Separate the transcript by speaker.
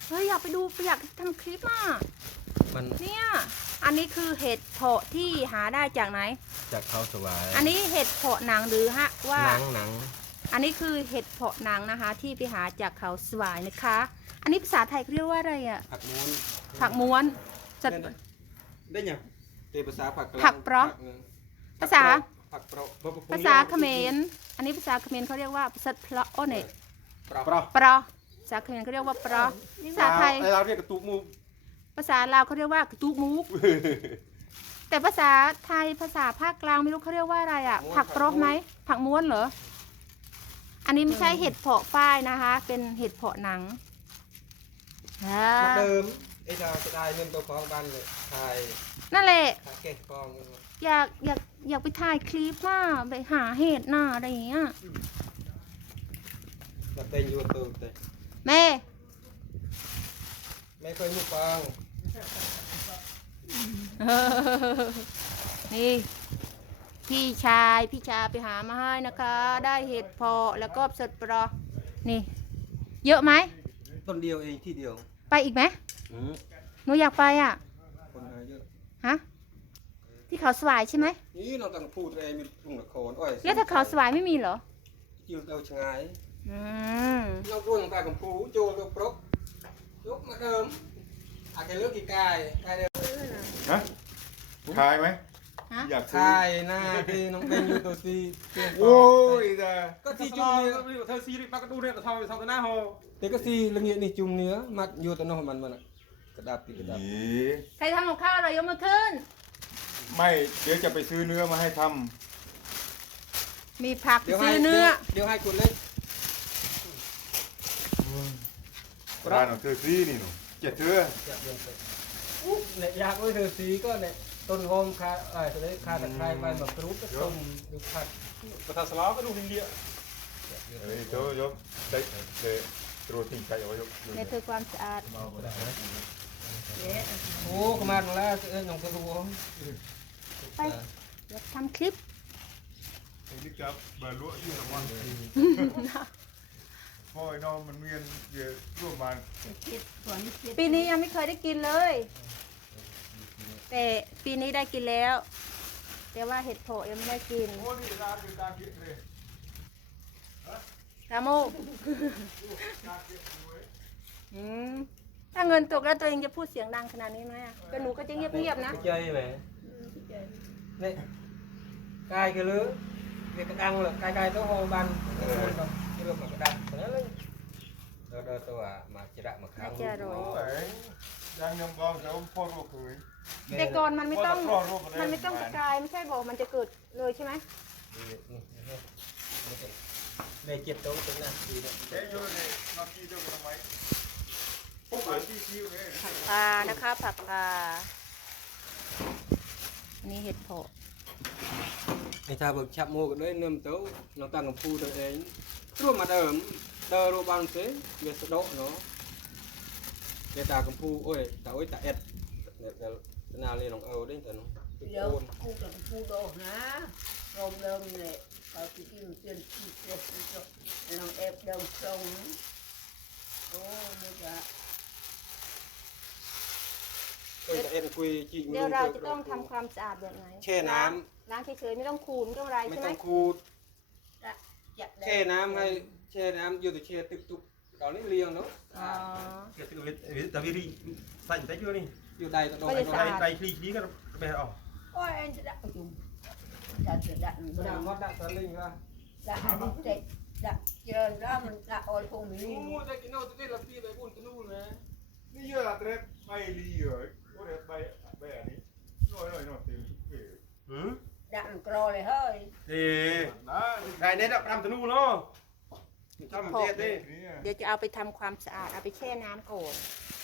Speaker 1: เฮ้ยอยากไปดูอยากทำคลิปอ่ะ
Speaker 2: มัน
Speaker 1: เนี่ยอันนี้คือเห็ดเผาะที่หาได้จากไหน
Speaker 2: จากเขาสวาย
Speaker 1: อันนี้เห็ดเผาะหนังหรือฮะว่า
Speaker 2: หนัง
Speaker 1: อันนี้คือเห็ดเผาะหนังนะคะ ที่ไปหาจากเขาสวายนะคะ อันนี้ภาษาไทยเรียกว่าอะไรอ่ะ
Speaker 2: ผักม้วน
Speaker 1: ผักม้วนจะ
Speaker 2: ได้ยังเตภาษาผัก
Speaker 1: ผักเปราะ ภาษา
Speaker 2: ผักเปราะ
Speaker 1: ภาษาเขมรอันนี้ภาษาเขมรเขาเรียกว่าภาษาเพลาะโอเน
Speaker 2: เปราะ
Speaker 1: ปลอภาษาเขมรเขาเรียกว่าปลอภาษาไทย
Speaker 2: เราเรียกกระตุกมู
Speaker 1: ภาษาลาวเขาเรียกว่ากระตุกมุก แต่ภาษาไทยภาษาภาคกลางไม่รู้เขาเรียกว่าอะไรอ่ะ ผักปลอกไหมผักม้วนเหรอ อันนี้ไม่ใช่เห็ดเผาะฝ้ายนะคะ เป็นเห็ดเผาะหนัง
Speaker 2: มาเดิมไอ้เราจะได้เงินตัวของบ้านเลยถ่าย
Speaker 1: นั่นแหละ
Speaker 2: ถ่ายเก็บกอง
Speaker 1: อยากไปถ่ายคลิปว่าไปหาเห็ดหน้าอะไรอย่างเงี้ย
Speaker 2: มาเป็นยูทูบเลย
Speaker 1: แม่
Speaker 2: ไม่เคยมีฟอง
Speaker 1: นี่พี่ชายไปหามาให้นะคะ ได้เห็ดเพาะแล้วก็สดปลอนี่ เยอะไหม
Speaker 2: ต้นเดียวเองที่เดียว
Speaker 1: ไปอีกไหมหนูอยากไปอ่ะ
Speaker 2: คนหาเยอะ
Speaker 1: ฮะที่เขาสวายใช่ไหม
Speaker 2: นี่เราต้องพูดอะไรมีตรงละครอ้อย
Speaker 1: แล้วถ้าเขาสวายไม่มีเหรอ
Speaker 2: จิ้วเราชงาย
Speaker 1: อืม
Speaker 2: เราร่วงตากับผู้โจเราปรกยกมาเดิมอาจจะเลือกกี่กายกายเดิม
Speaker 3: ฮะขายไหม
Speaker 1: ฮะ
Speaker 3: อยากซื้อ
Speaker 2: กายหน้าที่น้องเป็นยูตัวซี
Speaker 3: โอ้ยจ้ะ
Speaker 2: ก็ซีจุ่มเนื้อ
Speaker 4: เธอซีรีส์ปากกระดูเนี่ยเท่าหน้าโฮ
Speaker 2: แต่ก็ซีละเงียดนี่จุ่มเนื้อมัดยูตัวน้องมันอ่ะกระดับติดกระดับ
Speaker 3: นี่
Speaker 1: ใครทำกับข้าวเรายกมือขึ้น
Speaker 3: ไม่เดี๋ยวจะไปซื้อเนื้อมาให้ท
Speaker 1: มีผักซื้อเนื้อ
Speaker 2: เดี๋ยวให้คุณเล็ก
Speaker 3: ำร้านของเธอซีนี่หนูเจ็ดเธอ
Speaker 2: เนี่ยอยากไว้เธอซีก็เนี่ยต้นหอมคาจะได้คาตะไคร้ใบมะกรูดก็ต้มดูผัด
Speaker 4: ภาษาสลาวก็ดูหินเดีย
Speaker 3: เฮ้ยเธอยกใส่โรตีไก่เอาไว้ยก
Speaker 1: ในเพื่อความสะอาด
Speaker 2: โอ้ขมาดมาแล้วเอ้ยน้องกระดูก
Speaker 1: ไปเดี๋ยวทำคลิป
Speaker 3: นี่จับเบอร์ล้วที่ระวังพ่อไอ้น้องมันเวียนเวียนร่วมบาน
Speaker 1: ปีนี้ยังไม่เคยได้กินเลย แต่ปีนี้ได้กินแล้ว แต่ว่าเห็ดโผยังไม่ได้กิน
Speaker 3: โอ้นี่ร้านเป็นการเก็บเลย
Speaker 1: ราโมถ้าเงินตกแล้วตัวเองจะพูดเสียงดังขนาดนี้ไหมอะก็หนูก็จะเงียบๆนะ
Speaker 2: ใจไหมนี่กายคือลือเด็กกระดังเลยกายตัวหอมบันที่เรากระดังตรงนั้นเลยเราตัวมาจิระมาค้าง
Speaker 3: โอ้ยยังยำกองเจ้าพ่อลูกเคย
Speaker 1: แต่ก่อนมันไม่ต้องสกายไม่ใช่บอกมันจะเกิดเลยใช่ไหม
Speaker 2: เลยเจ็บตรงนั้นดีเลย
Speaker 3: เอ้ยโยนเลยนอกที่เจ้าทำไมพวกมันที่คิวเลย
Speaker 1: ผักปลานะคะผักปลาอันนี้เห็ดโผ
Speaker 2: ไอ้ชาบึกชับโมกันด้วยเนิ่มเต้าน้องตั้งกับผู้ตัวเองร่วมมาเดิมเดิมรูบังเสียเยสโดเนาะเยตากับผู้โอ้ยตาโอ้ยตาเอ็ดเนี่ยนาเลยน้องเอาได้แต่น้อง
Speaker 5: เดี๋ยวกูกับกูโดนนะรวมเดิมเลยเขาจะกินเตียนที่เตียนที่ก็ลองแอบเดิมตรงโอ้ไม่จะ
Speaker 2: เอ้ยตาเอ็ดคุยจี
Speaker 1: เดี๋ยวเราจะต้องทำความสะอาดแบบไหน
Speaker 2: แช่น้
Speaker 1: ล้างเฉยๆไม่ต้องขูดไม่ต้องอะไร
Speaker 2: ำไม่
Speaker 1: ใช่ไหม
Speaker 2: ต้องคูด
Speaker 5: จะ
Speaker 2: แช่น้ำให้แช่น้ำอยู่แต่แช่ตึกตุกตอนนี้เลี้ยงเนาะ
Speaker 1: อ๋อ
Speaker 4: เกิดแต่วิรีใส่ได้เยอะนี่
Speaker 2: อยู่ใดก็โดน
Speaker 4: ใส่คลีก็ไปเอา
Speaker 5: โอ้ยจะดักจุ่มจะดัก
Speaker 2: ไม่ได้มดดักตะลิงละ
Speaker 5: ดักอันนี้เด็กดักเจอแล้วมันดักออยคงมี
Speaker 2: งูจะกินเอาจะได้รับตีไปบุญจะนู่นนะ
Speaker 3: นี่เยอะเต็มไม่รีเลยโอ้ยใบอันนี้น้อยเต็มทุกเพจ
Speaker 5: ดักกรอเลยเฮ้ย
Speaker 4: เอ๊ะไก่เน็ตทำธนูเนาะทำเจ็ดดิ
Speaker 3: นี่
Speaker 1: เดี๋ยวจะเอาไปทำความสะอาดเอาไปแช่น้ำก่อน